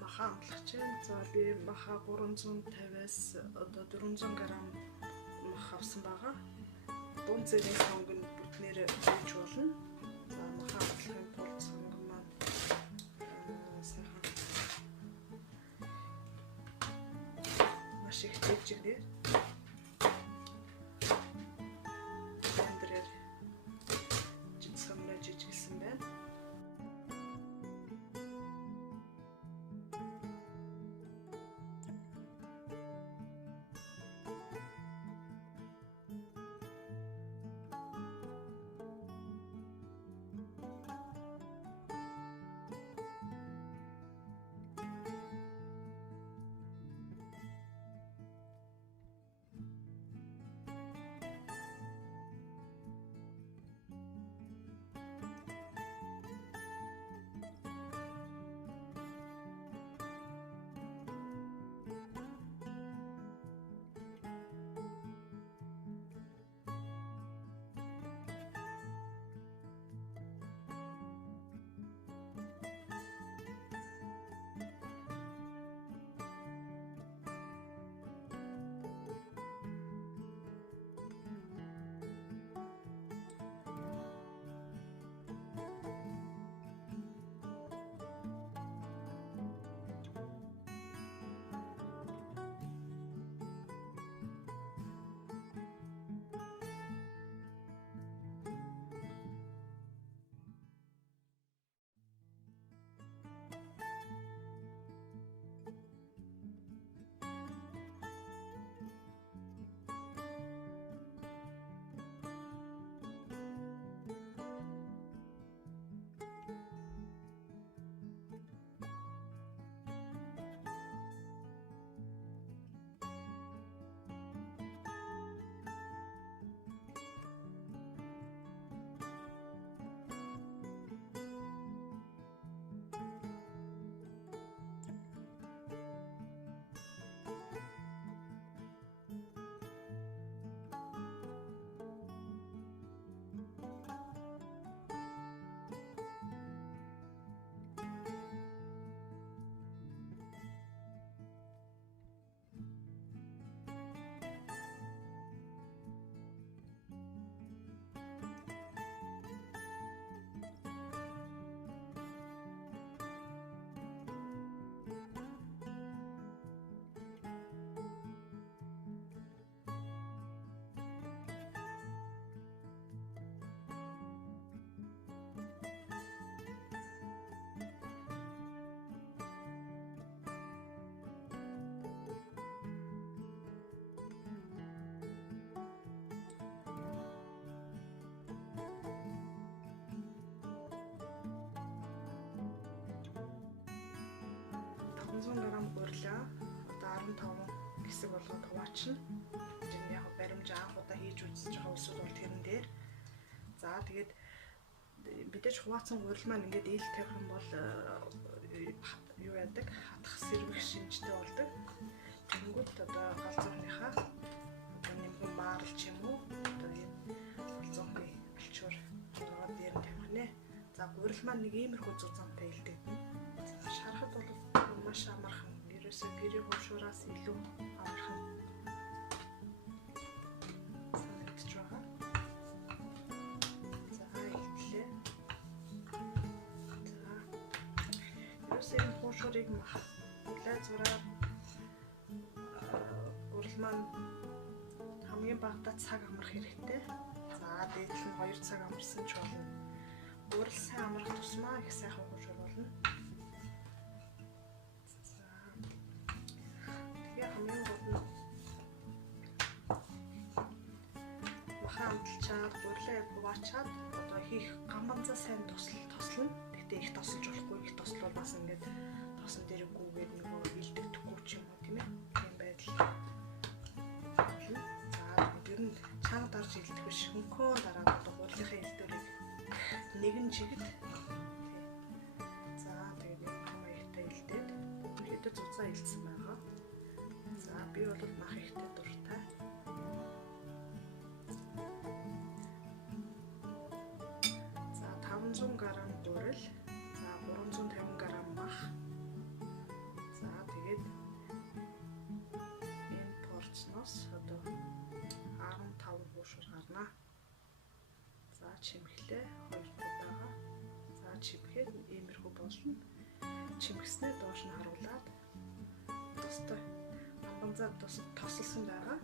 маха амтлах чинь. За би маха 350-аас одоо 400 г мах авсан байгаа. Дунд зэрэг сонгон бүтнээр хийж болно. За маха амтлахын тулд сонгон маань сайхан маш их дэвжигнэ. Блендерээр жижигсэн байна. Гурлаа. Одоо 15 хэсэг болгоод хуваачна. Энэ яг баримж анхудаа хийж үзэж байгаа улсууд бол тэрэн дээр. За тэгээд бидэж хуваацсан гурил маань ингээд ил тавих юм бол юу яадаг? Хатах сэрвэх шинжтэй болдог. Тэнгүүд одоо галзуурныхаа одоо нэмгэн бааралч юм уу? Одоо энэ галзуурны алчуур одоо дээр нь тавих нэ. За гурил маань нэг иймэрхүү зузаантай илдэг. Шарахад бол маш амархан. Ерөөсөө гэрээ хуушуураас илүү амархан санагдаж байгаа. За хэлтлээ. За ерөөсөө энэ хуушуурыг хүлээ зураад гурил маань хамгийн багадаа цаг амрах хэрэгтэй. За дээдл нь 2 цаг амарсан ч болно. Гурил сайн амрах тусмаа их сайхан хуушуур болно. Амталчаад гурлаа хуваачаад одоо хийх гамбанзаа сайн тослно. Тэгтээ их тосолж болохгүй. Их тослол бас ингээд тосон дээргүйгээд нөгөө илтгэхгүй ч юм уу тийм ээ. Тийм байдал. За ер нь чанга дарж илтгэх биш. Хөнхөө дараа одоо гурлынхаа илдвэрийг нэгэн чигт. За тэгээд нэг маягтай илдээд хэд зузаан илдсэн байгаа. За би бол мах ихтэй дуртай. За 500 г гурил, за 350 г мах, чимхлээ 2 удаага. За чимхэд иймэрхүү болно. Чимгэснээ доош нь харуулад тустай амганзаа тосолсон байгаа.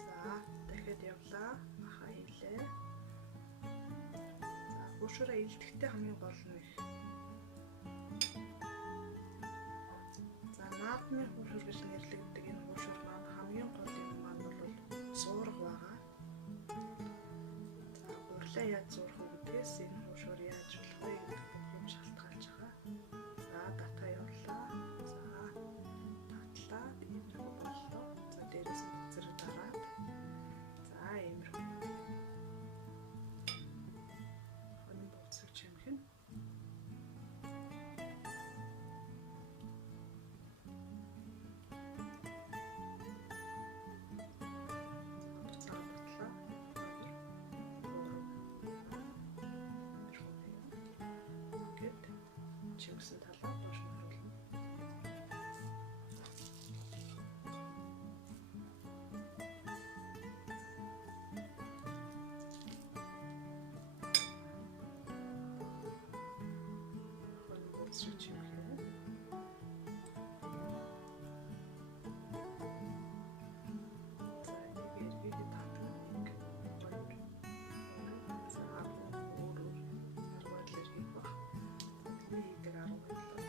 За дахиад явлаа. Аха хийлээ. За хөшөөрөө илтгэхдээ хамгийн гол нь их. За наадмын хөшөөр гэж нэрлэгддэг энэ хөшөөр маань хамгийн гол юм маань бол зуурга байгаа. За урьлаа яаж зуурах вэ гэдгээс энэ хөшөөр яаж болох вэ гэдэг бүх юм шалтгаалж байгаа. За дата явуулаа. За татлаа иймэрхүү боллоо. За дээрээс нь зэрэг дараад. За иймэрхүү. Хонин бууцыг чимхэн. Чимсэн талаа доош нь харуулна. Хонин бууцыг чимхэн. За эргээд татна. За өөр аргаалал хийх баг. Хийдэг арга байна.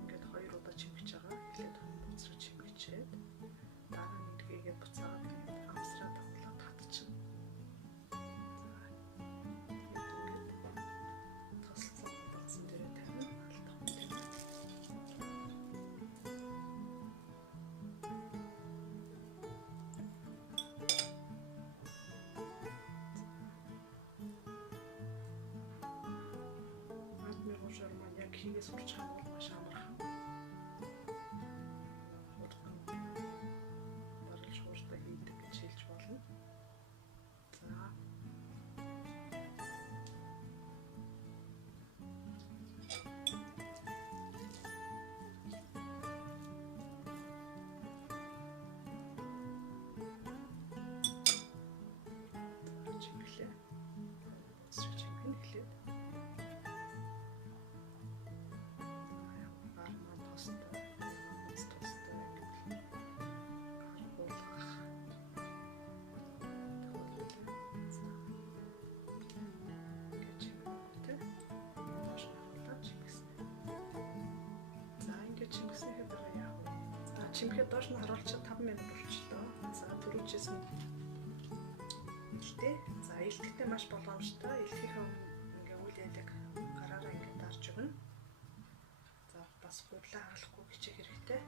Ингээд 2 удаа чимгэж байгаа. Эхлээд буцраа чимгэчээд дараа нь эргээгээ буцаагаад амсраа тавлаад татчихна. Хийгээс урч хамгаал маш амархан. Барилж хууртай хийдэг гэж хэлж болно. За. Чимглээ. Чимгэн эхлээд. Чимгэснийхээ дараа яах вэ? За чимгээ доош нь харуулчих 5 минут болчихлоо. За түрүүчээс нь илтээ. За илтгэхдээ маш боломжтой. Илтгэхийн өмнө ингээ үйл явдлыг гараараа ингээ дарж өгнө. За бас гурлаа хагалахгүй бичих хэрэгтэй.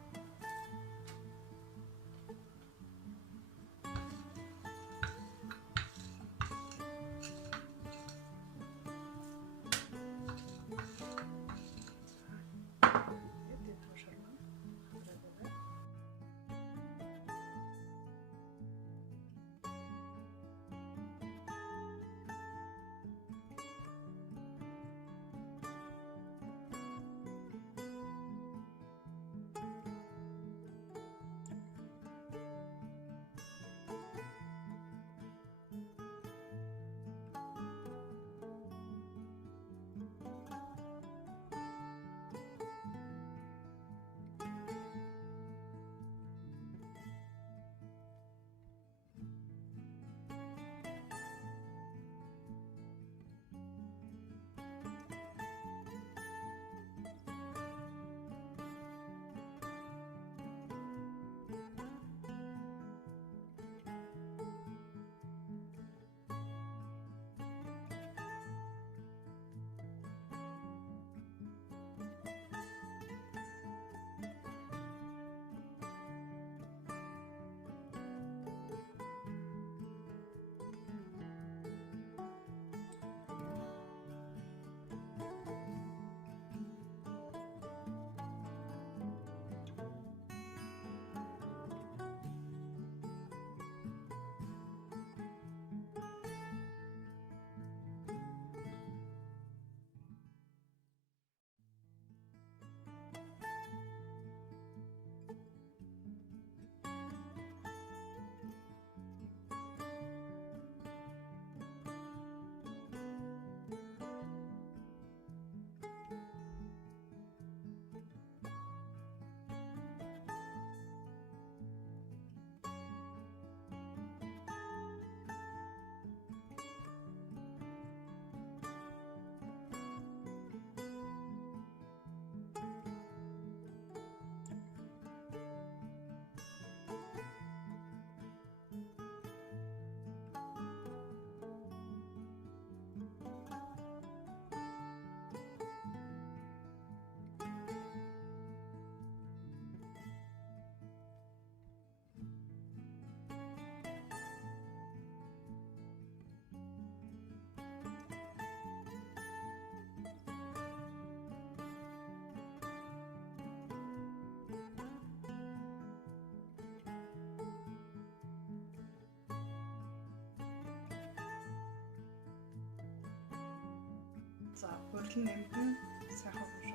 Хүртэл нэмд нь сайхан